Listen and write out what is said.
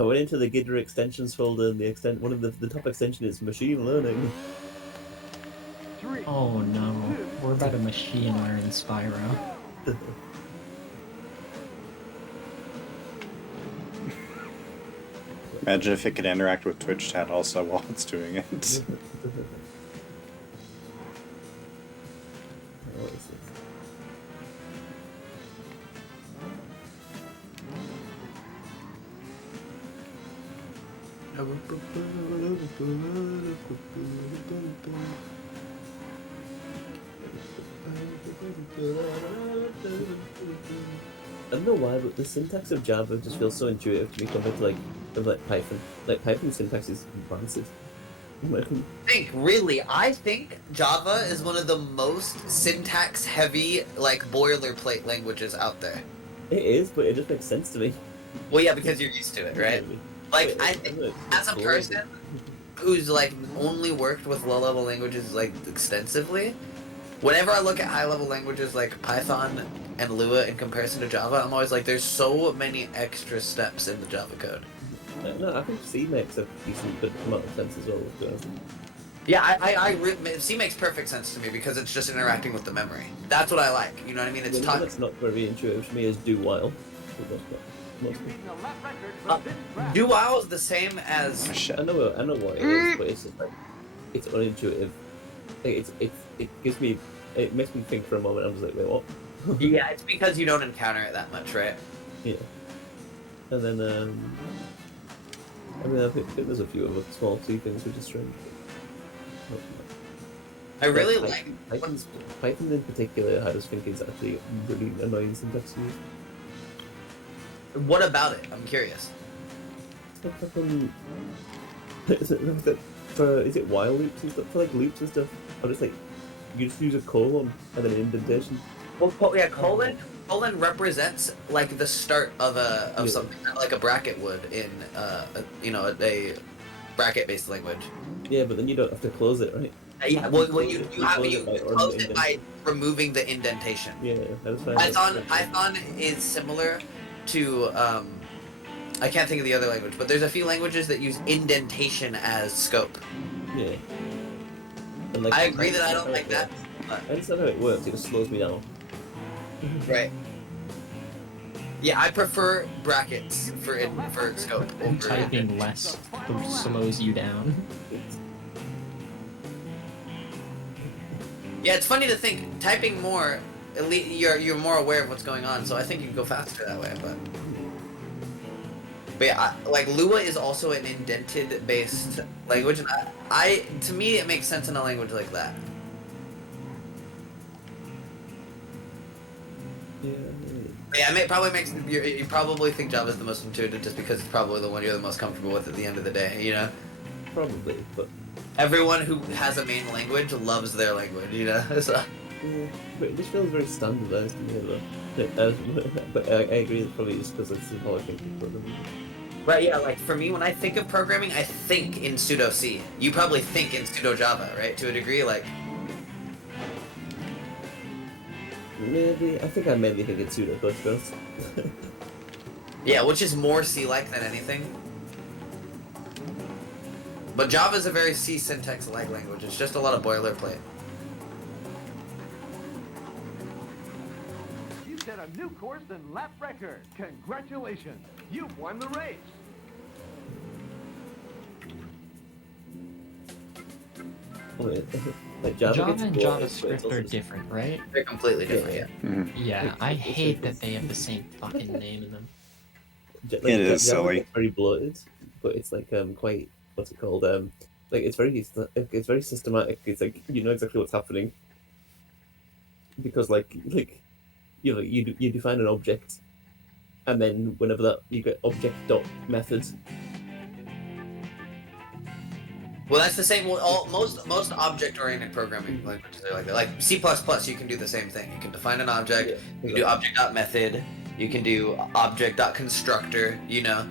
I went into the Gidra extensions folder, and one of the top extension is machine learning. Oh no, we're about to machine learn Spyro. Imagine if it could interact with Twitch chat also while it's doing it. What is this? I don't know why, but the syntax of Java just feels so intuitive to me compared to like Python. Like Python syntax is rancid. I think Java is one of the most syntax heavy, like boilerplate languages out there. It is, but it just makes sense to me. Well, yeah, because you're used to it, right? Like, I think as a person who's like only worked with low-level languages like extensively, whenever I look at high-level languages like Python and Lua in comparison to Java, I'm always like, there's so many extra steps in the Java code. No, I think C makes a decent good amount of sense as well. Yeah, C makes perfect sense to me because it's just interacting with the memory. That's what I like. You know what I mean? It's That's not very intuitive to me as do while. Do while is the same as. I know what it is, but it's just like it's unintuitive. It makes me think for a moment. I'm just like, wait, what? Yeah, it's because you don't encounter it that much, right? Yeah. And then I think there's a few of the small C things which are strange. I really like Python in particular. I just think it's actually really annoying syntax to use. What about it? I'm curious. Is it while loops and stuff? For like loops and stuff, I'm just like, you just use a colon and then an indentation. Well, yeah, colon represents like the start of something like a bracket would in a bracket-based language. Yeah, but then you don't have to close it, right? Yeah, well you close it by removing the indentation. Yeah, that's fine. Python is similar to I can't think of the other language, but there's a few languages that use indentation as scope. Yeah. And like, I agree that I don't like that. But... I understand how it works. It just slows me down. Right. Yeah, I prefer brackets for scope. Typing less slows you down. Yeah, it's funny to think typing more. At least you're more aware of what's going on, so I think you can go faster that way. But yeah, like Lua is also an indented based language, and to me it makes sense in a language like that. Yeah, it probably makes you probably think Java is the most intuitive just because it's probably the one you're the most comfortable with at the end of the day, you know? Probably, but everyone who has a main language loves their language, you know? So. Yeah, but it just feels very standardized to me, though. But I agree that probably just because it's how I think of programming. Right, yeah, like for me, when I think of programming, I think in pseudo C. You probably think in pseudo Java, right? To a degree, like. Maybe. I think I mainly think it's pseudo, but first. Yeah, which is more C-like than anything. But Java is a very C syntax-like language. It's just a lot of boilerplate. You set a new course and lap record. Congratulations. You've won the race. Like Java and JavaScript are different, right? They're completely different, yeah. Mm-hmm. Yeah, I hate that they have the same fucking name in them. Like, it is silly. Very bloated, but it's like quite, what's it called? Like it's very systematic. It's like you know exactly what's happening because like you know you define an object, and then whenever that you get object dot method. Well, that's the same. Well, most object-oriented programming languages are like that. Like C++, you can do the same thing. You can define an object. You can do object.method. You can do object.constructor. You know,